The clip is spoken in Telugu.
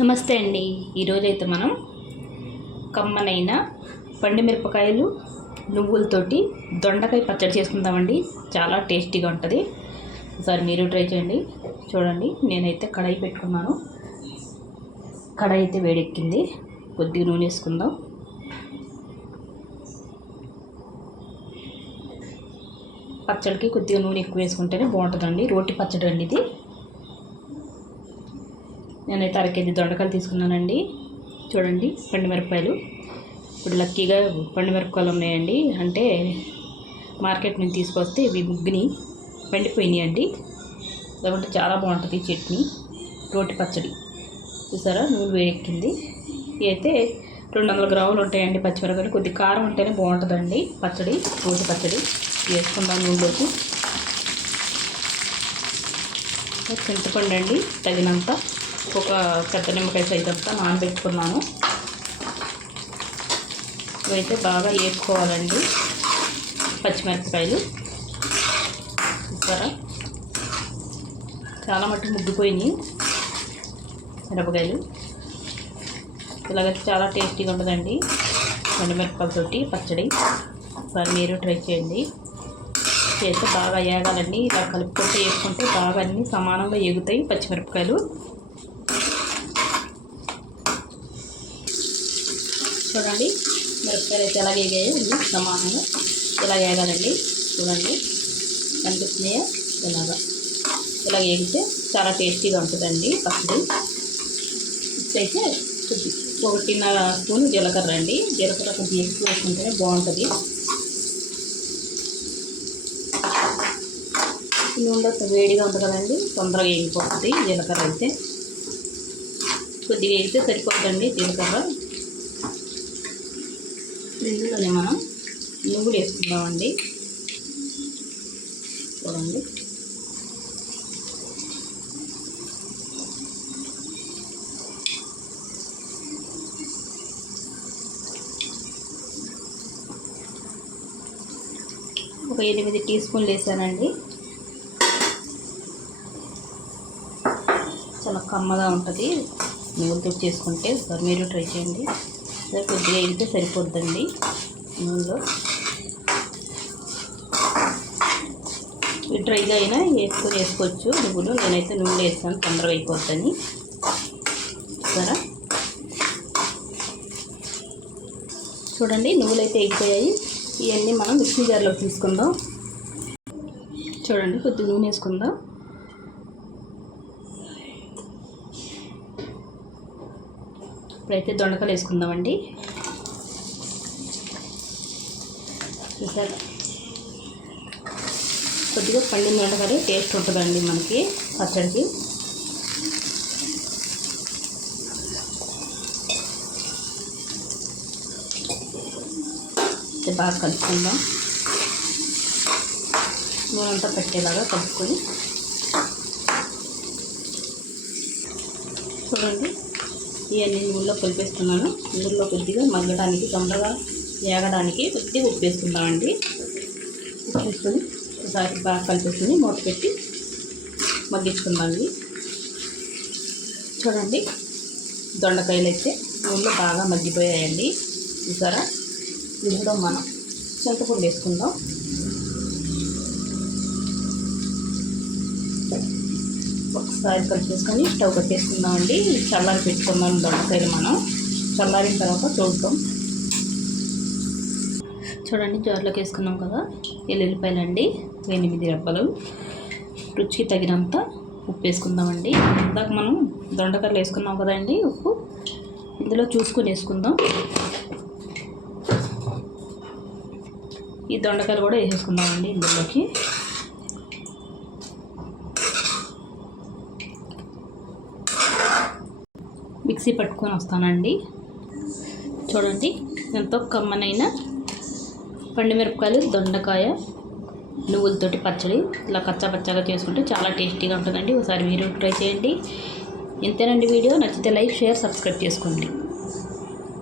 నమస్తే అండి. ఈరోజైతే మనం కమ్మనైన పండుమిరపకాయలు నువ్వులతోటి దొండకాయ పచ్చడి చేసుకుందామండి. చాలా టేస్టీగా ఉంటుంది. ఒకసారి మీరు ట్రై చేయండి. చూడండి, నేనైతే కడాయి పెట్టుకున్నాను. కడాయి అయితే వేడెక్కింది. కొద్దిగా నూనె వేసుకుందాం. పచ్చడికి కొద్దిగా నూనె ఎక్కువ వేసుకుంటేనే బాగుంటుందండి. రోటి పచ్చడి అండి ఇది. నేనైతే 1/2 కేజీ దొండకాయలు తీసుకున్నానండి. చూడండి, పండుమిరపకాయలు. ఇప్పుడు లక్కీగా పండుమిరపకాయలు ఉన్నాయండి. అంటే మార్కెట్ నుంచి తీసుకొస్తే ఇవి ముగ్గుని పండిపోయినాయి అండి. లేకుంటే చాలా బాగుంటుంది చట్నీ, రోటి పచ్చడి. చూసారా, నూనె వేడెక్కింది. ఇవి అయితే 200 గ్రాములు ఉంటాయండి పచ్చిమిరపకాయలు. కొద్ది కారం ఉంటేనే బాగుంటుందండి పచ్చడి, రోటి పచ్చడి. వేసుకుందాం నూనెలోకి. చింతపండు అండి తగినంత, ఒక పెద్ద నిమ్మకాయ సైజ్ అంతా నానబెట్టుకున్నాను. ఇవైతే బాగా వేసుకోవాలండి. పచ్చిమిరపకాయలు చూసారా, చాలా మట్టుకు ముగ్గిపోయినాయి మిరపకాయలు. ఇలాగైతే చాలా టేస్టీగా ఉంటుందండి పండుమిరపకాయలతోటి పచ్చడి. ఒకసారి మీరు ట్రై చేయండి. చేస్తే బాగా వేగాలండి. ఇలా కలుపుకుంటే వేసుకుంటే బాగా అన్నీ సమానంగా ఎగుతాయి పచ్చిమిరపకాయలు. చూడండి, మిరపకాయలు అయితే ఎలా వేగాయో ఇవి సమానంగా ఇలా వేగాలండి. చూడండి, కనిపిస్తున్నాయా? ఇలా వేగితే చాలా టేస్టీగా ఉంటుందండి పచ్చడి. ఇప్పుడైతే 1.5 స్పూన్ జీలకర్ర అండి. జీలకర్ర కొద్దిగా ఎక్కువ వేసుకుంటేనే బాగుంటుంది. నూనెలో వేడిగా ఉంటుంది కదండి, తొందరగా వేగిపోతుంది జీలకర్ర అయితే. కొద్దిగా వేగితే సరిపోతుందండి జీలకర్ర. ఇందులోనే మనం నువ్వులు వేసుకుందామండి. చూడండి, ఒక 8 టీ స్పూన్లు వేసానండి. చాలా కమ్మగా ఉంటుంది నువ్వులతో చేసుకుంటే. ఒకసారి మీరు ట్రై చేయండి. కొద్దిగా వేగితే సరిపోద్దండి నూనెలో. డ్రైగా అయినా వేసుకోవచ్చు నువ్వులు. నేనైతే నూనెలో వేస్తాను, తొందరగా అయిపోద్దని. సరే, చూడండి, నువ్వులు అయితే వేగిపోయాయి. ఇవన్నీ మనం మిక్సీ జార్లోకి తీసుకుందాం. చూడండి, కొద్దిగా నూనె వేసుకుందాం. ఇప్పుడైతే దొండకాయలు వేసుకుందామండి. చూసారా, కొద్దిగా పండిన దొండకాయలు టేస్ట్ ఉంటుందండి మనకి పచ్చడికి. బాగా కలుపుకుందాం. నూనె అంతా పెట్టేలాగా కలుపుకొని. చూడండి, ఇవన్నీ నూనెలో కలిపేస్తున్నాను. నూనెలో కొద్దిగా మగ్గడానికి, తొందరగా వేగడానికి కొద్దిగా ఉప్పు వేసుకుందామండి. ఉప్పు వేసుకొని ఒకసారి బాగా కలిపేసుకొని మూత పెట్టి మగ్గించుకుందామండి. చూడండి, దొండకాయలు అయితే నూనెలో బాగా మగ్గిపోయాయండి. చూసారా, ఇందులో మనం చింతపండు వేసుకుందాం. ఒకసారి కలిపేసుకొని స్టవ్ కట్టేసుకుందామండి. చల్లారి పెట్టుకుందాం దొండకాయలు. మనం చల్లారిన తర్వాత చూద్దాం. చూడండి, జార్లోకి వేసుకున్నాం కదా. ఎల్లుల్లిపాయలు అండి 8 రెబ్బలు. రుచికి తగినంత ఉప్పు వేసుకుందామండి. ఇందాక మనం దొండకాయలు వేసుకున్నాం కదండి, ఉప్పు ఇందులో చూసుకొని వేసుకుందాం. ఈ దొండకాయలు కూడా వేసేసుకుందామండి ఇందులోకి. మిక్సీ పట్టుకొని వస్తానండి. చూడండి, ఎంతో కమ్మనైన పండుమిరపకాయలు, దొండకాయ, నువ్వులతోటి పచ్చడి ఇలా కచ్చాపచ్చాగా చేసుకుంటే చాలా టేస్టీగా ఉంటుందండి. ఒకసారి మీరు ట్రై చేయండి. ఇంతేనండి వీడియో. నచ్చితే లైక్, షేర్, సబ్స్క్రైబ్ చేసుకోండి.